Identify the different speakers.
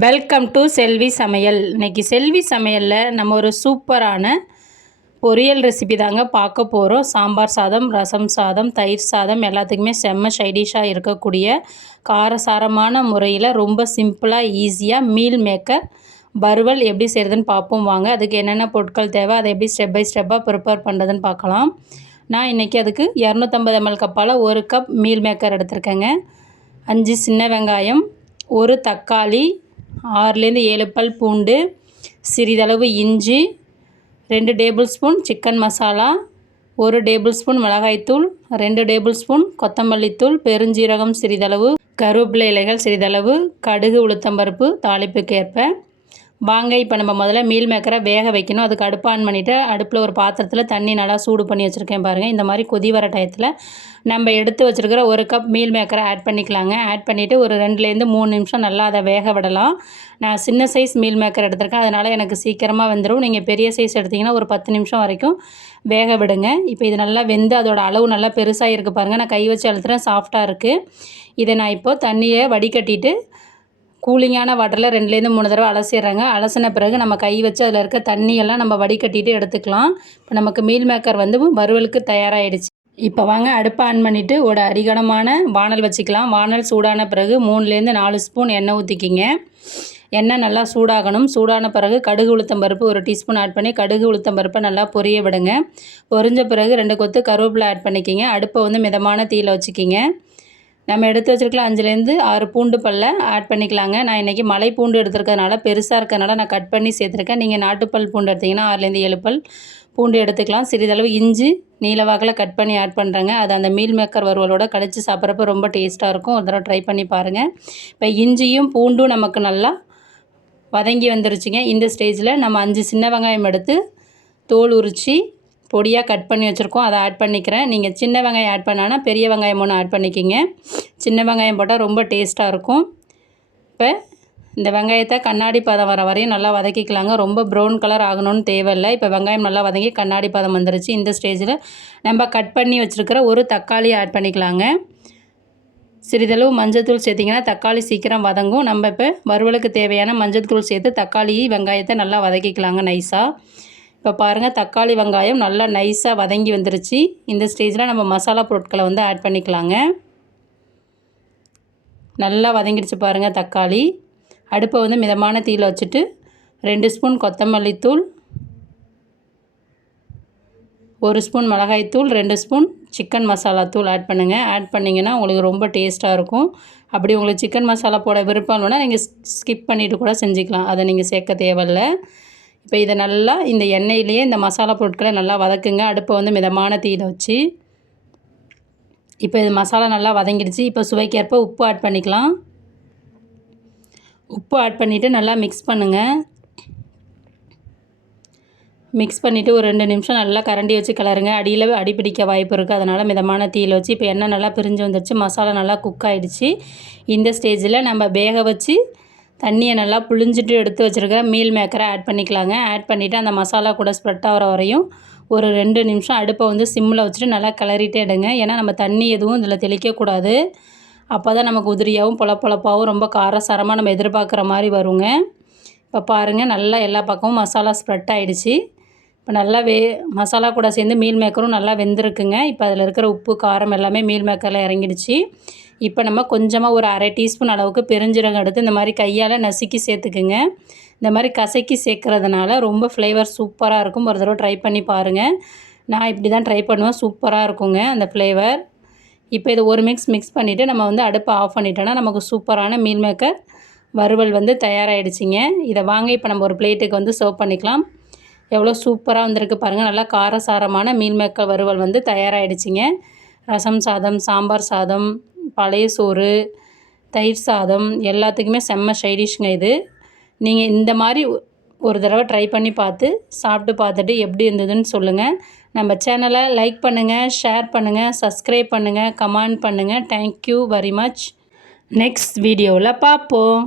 Speaker 1: Welcome to செல்வி சமையல் இன்னைக்கு செல்வி சமையலில் நம்ம ஒரு சூப்பரான பொரியல் ரெசிபி தாங்க பார்க்க போகிறோம் சாம்பார் சாதம் ரசம் சாதம் தயிர் சாதம் எல்லாத்துக்குமே செம்ம சைடிஷாக இருக்கக்கூடிய காரசாரமான முறையில் ரொம்ப சிம்பிளாக ஈஸியாக மீல் மேக்கர் வறுவல் எப்படி செய்கிறதுன்னு பார்ப்போம் வாங்க. அதுக்கு என்னென்ன பொருட்கள் தேவை அதை எப்படி ஸ்டெப் பை ஸ்டெப்பாக ப்ரிப்பேர் பண்ணுறதுன்னு பார்க்கலாம். நான் இன்றைக்கி அதுக்கு இரநூத்தம்பது எம்எல் கப்பால் ஒரு கப் மீல் மேக்கர் எடுத்திருக்கேங்க. அஞ்சு சின்ன வெங்காயம் ஒரு தக்காளி ஆறுலேருந்து ஏழு பல் பூண்டு சிறிதளவு இஞ்சி ரெண்டு டேபிள் ஸ்பூன் சிக்கன் மசாலா ஒரு டேபிள் ஸ்பூன் மிளகாய்த்தூள் ரெண்டு டேபிள் ஸ்பூன் கொத்தமல்லித்தூள் பெருஞ்சீரகம் சிறிதளவு கருவேப்பிலை இலைகள் சிறிதளவு கடுகு உளுத்தம்பருப்பு தாளிப்புக்கு ஏற்ப வாங்க இப்போ நம்ம முதல்ல மீல் மேக்கரை வேக வைக்கணும். அதுக்கு அடுப்பு ஆன் பண்ணிவிட்டு அடுப்பில் ஒரு பாத்திரத்தில் தண்ணி நல்லா சூடு பண்ணி வச்சுருக்கேன் பாருங்கள் இந்த மாதிரி கொதி வர டயத்தில் நம்ம எடுத்து வச்சுருக்கிற ஒரு கப் மீல் மேக்கரை ஆட் பண்ணிக்கலாங்க. ஆட் பண்ணிவிட்டு ஒரு ரெண்டுலேருந்து மூணு நிமிஷம் நல்லா அதை வேக விடலாம். நான் சின்ன சைஸ் மீல் மேக்கர் எடுத்திருக்கேன். அதனால் எனக்கு சீக்கிரமாக வந்துடும் நீங்கள் பெரிய சைஸ் எடுத்திங்கன்னா ஒரு பத்து நிமிஷம் வரைக்கும் வேக விடுங்க. இப்போ இது நல்லா வெந்து அதோட அளவு நல்லா பெருசாக இருக்குது பாருங்கள் நான் கை வச்சு அழுத்துறேன். சாஃப்டாக இருக்குது இதை நான் இப்போது தண்ணியை வடிகட்டிட்டு கூலிங்கான வாட்டரில் ரெண்டுலேருந்து மூணு தடவை அலசிடுறாங்க. அலசின பிறகு நம்ம கை வச்சு அதில் இருக்க தண்ணியெல்லாம் நம்ம வடிகட்டிட்டு எடுத்துக்கலாம். இப்போ நமக்கு மீல் மேக்கர் வந்து வறுவலுக்கு தயாராகிடுச்சு இப்போ வாங்க அடுப்பை ஆன் பண்ணிவிட்டு ஒரு அரிகனமான வானல் வச்சுக்கலாம். வானல் சூடான பிறகு மூணுலேருந்து நாலு ஸ்பூன் எண்ணெய் ஊற்றிக்கிங்க எண்ணெய் நல்லா சூடாகணும். சூடான பிறகு கடுகு உளுத்தம் பருப்பு ஒரு டீஸ்பூன் ஆட் பண்ணி கடுகு உளுத்தம் பருப்பை நல்லா பொரிய விடுங்க. பொரிஞ்ச பிறகு ரெண்டு கொத்து கருவேப்பிலை ஆட் பண்ணிக்கிங்க. அடுப்பை வந்து மிதமான தீயில் வச்சுக்கிங்க. நம்ம எடுத்து வச்சுருக்கலாம். அஞ்சுலேருந்து ஆறு பூண்டு பல்ல ஆட் பண்ணிக்கலாங்க. நான் இன்றைக்கி மலை பூண்டு எடுத்துருக்கறனால பெருசாக இருக்கிறனால நான் கட் பண்ணி சேர்த்துருக்கேன். நீங்கள் நாட்டுப்பல் பூண்டு எடுத்திங்கன்னா ஆறுலேருந்து ஏழு பல் பூண்டு எடுத்துக்கலாம். சிறிதளவு இஞ்சி நீலவாக்கில் கட் பண்ணி ஆட் பண்ணுறேங்க அது அந்த மீல் மேக்கர் வறுவலோட கடிச்சு சாப்பிட்றப்ப ரொம்ப டேஸ்ட்டாக இருக்கும். ஒரு தடவை ட்ரை பண்ணி பாருங்கள் இப்போ இஞ்சியும் பூண்டும் நமக்கு நல்லா வதங்கி வந்துருச்சுங்க. இந்த ஸ்டேஜில் நம்ம அஞ்சு சின்ன வெங்காயம் எடுத்து தோல் உரித்து பொடியாக கட் பண்ணி வச்சுருக்கோம். அதை ஆட் பண்ணிக்கிறேன். நீங்கள் சின்ன வெங்காயம் ஆட் பண்ணானா பெரிய வெங்காயம் ஒன்று ஆட் பண்ணிக்கிங்க. சின்ன வெங்காயம் போட்டால் ரொம்ப டேஸ்ட்டாக இருக்கும். இப்போ இந்த வெங்காயத்தை கண்ணாடி பதம் வர வரையும் நல்லா வதக்கிக்கலாங்க. ரொம்ப ப்ரௌன் கலர் ஆகணும்னு தேவையில்லை. இப்போ வெங்காயம் நல்லா வதங்கி கண்ணாடி பதம் வந்துருச்சு. இந்த ஸ்டேஜில் நம்ம கட் பண்ணி வச்சுருக்கிற ஒரு தக்காளியை ஆட் பண்ணிக்கலாங்க. சிறிதளவு மஞ்சத்தூள் சேர்த்திங்கன்னா தக்காளி சீக்கிரம் வதங்கும். நம்ம இப்போ வறுவலுக்கு தேவையான மஞ்சத்தூள் சேர்த்து தக்காளி வெங்காயத்தை நல்லா வதக்கிக்கலாங்க நைஸாக இப்போ பாருங்கள் தக்காளி வெங்காயம் நல்லா நைஸாக வதங்கி வந்துருச்சு. இந்த ஸ்டேஜில் நம்ம மசாலா பொருட்களை வந்து ஆட் பண்ணிக்கலாங்க. நல்லா வதங்கிடுச்சு பாருங்கள் தக்காளி. அடுப்பை வந்து மிதமான தீயில் வச்சுட்டு ரெண்டு ஸ்பூன் கொத்தமல்லி தூள் ஒரு ஸ்பூன் மிளகாய்த்தூள் ரெண்டு ஸ்பூன் சிக்கன் மசாலா தூள் ஆட் பண்ணுங்கள் ஆட் பண்ணிங்கன்னா உங்களுக்கு ரொம்ப டேஸ்ட்டாக இருக்கும். அப்படி உங்களுக்கு சிக்கன் மசாலா போட விருப்பம் இல்லைன்னா நீங்கள் ஸ்கிப் பண்ணிவிட்டு கூட செஞ்சுக்கலாம். அதை நீங்கள் சேர்க்க தேவையில்லை. இப்போ இதை நல்லா இந்த எண்ணெயிலேயே இந்த மசாலா பொருட்களை நல்லா வதக்குங்க. அடுப்பை வந்து மிதமான தீயில் வச்சு. இப்போ இது மசாலா நல்லா வதங்கிடுச்சு. இப்போ சுவைக்கேற்ப உப்பு ஆட் பண்ணிக்கலாம். உப்பு ஆட் பண்ணிவிட்டு நல்லா மிக்ஸ் பண்ணுங்கள் மிக்ஸ் பண்ணிவிட்டு ஒரு ரெண்டு நிமிஷம் நல்லா கரண்டி வச்சு கிளறுங்க. அடியில் அடி பிடிக்க வாய்ப்பு இருக்குது அதனால் மிதமான தீயில் வச்சு இப்போ எண்ணெய் நல்லா பிரிஞ்சு வந்துடுச்சு மசாலா நல்லா குக் ஆகிடுச்சு இந்த ஸ்டேஜில் நம்ம வேக வச்சு தண்ணியை நல்லா புழிஞ்சிட்டு எடுத்து வச்சுருக்கிற மீல் மேக்கரை ஆட் பண்ணிக்கலாங்க. ஆட் பண்ணிவிட்டு அந்த மசாலா கூட ஸ்ப்ரெட் ஆகிற வரையும் ஒரு ரெண்டு நிமிஷம் அடுப்பை வந்து சிம்மில் வச்சுட்டு நல்லா கிளறிட்டே எடுங்க. ஏன்னா நம்ம தண்ணி எதுவும் இதில் தெளிக்கக்கூடாது அப்போ தான் நமக்கு உதிரியாகவும் பொலப்பொலப்பாகவும் ரொம்ப காரசாரமாக நம்ம எதிர்பார்க்குற மாதிரி வருங்க. இப்போ பாருங்கள் நல்லா எல்லா பக்கமும் மசாலா ஸ்ப்ரெட் ஆகிடுச்சு இப்போ நல்லா வே மசாலா கூட சேர்ந்து மீல் மேக்கரும் நல்லா வெந்திருக்குங்க. இப்போ அதில் இருக்கிற உப்பு காரம் எல்லாமே மீல் மேக்கரில் இறங்கிடுச்சு. இப்போ நம்ம கொஞ்சமாக ஒரு அரை டீஸ்பூன் அளவுக்கு பெருஞ்சீரகம் எடுத்து இந்த மாதிரி கையால் நசுக்கி சேர்த்துக்குங்க. இந்த மாதிரி கசக்கி சேர்க்குறதுனால ரொம்ப ஃப்ளேவர் சூப்பராக இருக்கும். ஒரு தடவை ட்ரை பண்ணி பாருங்கள் நான் இப்படி தான் ட்ரை பண்ணுவேன். சூப்பராக இருக்குங்க அந்த ஃப்ளேவர் இப்போ இதை ஒரு மிக்ஸ் மிக்ஸ் பண்ணிவிட்டு நம்ம வந்து அடுப்பை ஆஃப் பண்ணிட்டோன்னா நமக்கு சூப்பரான மீல் மேக்கர் வறுவல் வந்து தயாராகிடுச்சிங்க இதை வாங்க இப்போ நம்ம ஒரு பிளேட்டுக்கு வந்து சர்வ் பண்ணிக்கலாம். எவ்வளோ சூப்பராக வந்திருக்கு பாருங்கள் நல்லா காரசாரமான மீல் மேக்கர் வறுவல் வந்து தயாராகிடுச்சிங்க ரசம் சாதம் சாம்பார் சாதம் பழைய சோறு தயிர் சாதம் எல்லாத்துக்குமே செம்ம சைடிஷ்ங்க இது. நீங்கள் இந்த மாதிரி ஒரு தடவை ட்ரை பண்ணி பார்த்து சாப்பிட்டு பார்த்துட்டு எப்படி இருந்ததுன்னு சொல்லுங்கள் நம்ம சேனலை லைக் பண்ணுங்கள் ஷேர் பண்ணுங்கள் சப்ஸ்கிரைப் பண்ணுங்கள் கமெண்ட் பண்ணுங்கள் தேங்க்யூ வெரி மச் நெக்ஸ்ட் வீடியோவில் பார்ப்போம்.